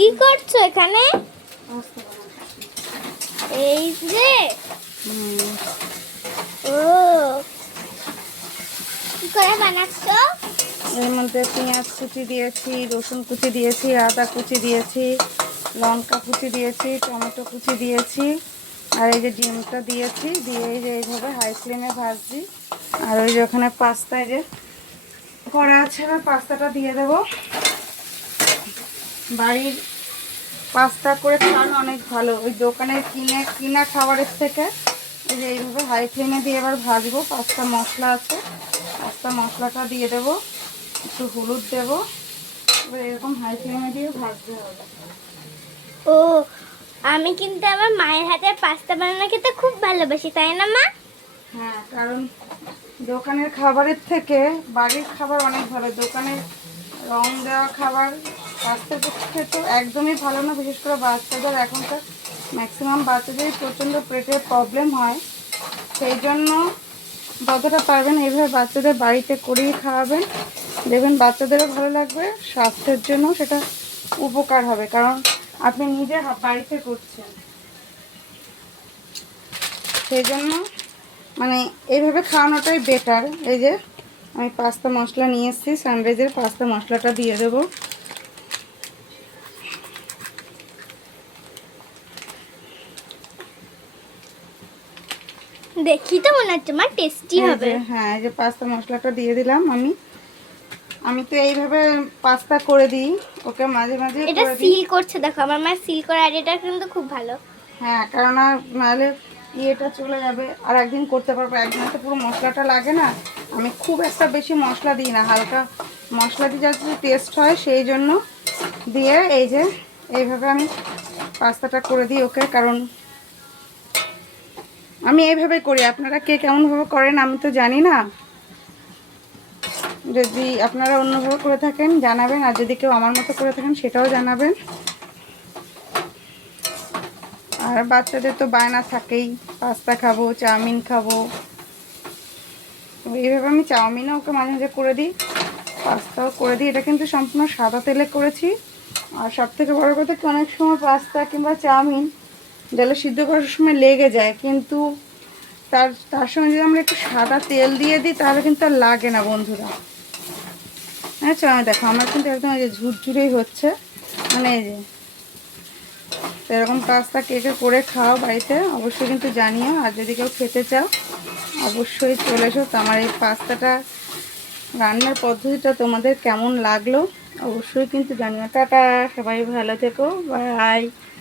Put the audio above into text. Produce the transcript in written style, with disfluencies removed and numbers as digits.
কি করছো এখানে? এই যে ও কি করে বানাচ্ছো? এর মধ্যে পেঁয়াজ কুচি দিয়েছি, রসুন কুচি দিয়েছি, আদা কুচি দিয়েছি, লঙ্কা কুচি দিয়েছি, টমেটো কুচি দিয়েছি, আর এই যে ডিমটা দিয়েছি, দিয়ে এই যে এইভাবে হাই ফ্লেমে ভাজছি। আর ওই যে ওখানে পাস্তায় যে করা আছে, এবার পাস্তাটা দিয়ে দেবো। বাড়ির পাস্তা করে খাওয়ানো অনেক ভালো, ওই দোকানে কিনা খাবারের থেকে। এই যে এইভাবে হাই ফ্লেমে দিয়ে এবার ভাজবো। পাস্তা মশলা আছে, পাস্তা মশলাটা দিয়ে দেবো, একটু হলুদ দেবো, এবার এরকম হাই ফ্লেমে দিয়ে ভাজতে হবে। ও আমি কিন্তু আমার মায়ের হাতের পাস্তা বানানো খেতে খুব ভালোবাসি, তাই না মা? হ্যাঁ, কারণ দোকানের খাবারের থেকে বাড়ির খাবার অনেক ভালো। দোকানের রং দেওয়া খাবার স্বাস্থ্যের পক্ষে তো একদমই ভালো না, বিশেষ করে বাচ্চাদের। এখনকার ম্যাক্সিমাম বাচ্চাদেরই প্রচণ্ড পেটের প্রবলেম হয়। সেই জন্য যতটা পারবেন এইভাবে বাচ্চাদের বাড়িতে করিয়ে খাওয়াবেন, দেখবেন বাচ্চাদেরও ভালো লাগবে, স্বাস্থ্যের জন্য সেটা উপকার হবে, কারণ আপনি নিজে বাড়িতে করছেন। সেই জন্য মানে এইভাবে খাওয়ানোটাই বেটার। এই যে আমি পাস্তা মশলা নিয়ে এসেছি, সানরাইজের পাস্তা মশলাটা দিয়ে দেবো। দেখি তো মনে হচ্ছে মা টেস্টি হবে। হ্যাঁ, এই যে পাস্তা মশলাটা দিয়ে দিলাম। আমি তো এইভাবে পাস্তা করে দিই, ওকে মাঝে মাঝে এটা করে দিই। সিল করছে, দেখো আমার মা সিল করার আইডিয়াটা কিন্তু খুব ভালো। হ্যাঁ, কারণ আর নাহলে ইয়েটা চলে যাবে, আর একদিন করতে পারবো, একদিন তো পুরো মশলাটা লাগে না। আমি খুব একটা বেশি মশলা দিই না, হালকা মশলা দিয়ে যাতে টেস্ট হয় সেই জন্য দিয়ে এই যে এইভাবে আমি পাস্তাটা করে দিই ওকে। কারণ আমি এইভাবে করি, আপনারা কে কেমনভাবে করেন আমি তো জানি না। যদি আপনারা অন্যভাবে করে থাকেন জানাবেন, আর যদি কেউ আমার মতো করে থাকেন সেটাও জানাবেন। আর বাচ্চাদের তো বায়না থাকেই, পাস্তা খাবো, চাউমিন খাবো। এইভাবে আমি চাউমিনও ওকে মাঝে মাঝে করে দিই, পাস্তাও করে দিই। এটা কিন্তু সম্পূর্ণ সাদা তেলে করেছি। আর সবথেকে বড় কথা কি, অনেক সময় পাস্তা কিংবা চাউমিন জলে সিদ্ধ করার সময় লেগে যায়, কিন্তু তার সঙ্গে যদি আমরা একটু সাদা তেল দিয়ে দিই তাহলে কিন্তু আর লাগে না বন্ধুরা। আচ্ছা, আমি দেখো আমার কিন্তু একদম এই যে ঝুরঝুরেই হচ্ছে, মানে এই যে। তো এরকম পাস্তা কে কে করে খাও বাড়িতে অবশ্যই কিন্তু জানিও। আর যদি কেউ খেতে চাও অবশ্যই চলে এসো। তো আমার এই পাস্তাটা রান্নার পদ্ধতিটা তোমাদের কেমন লাগলো অবশ্যই কিন্তু জানিও। টাটা, সবাই ভালো থেকো, বাই।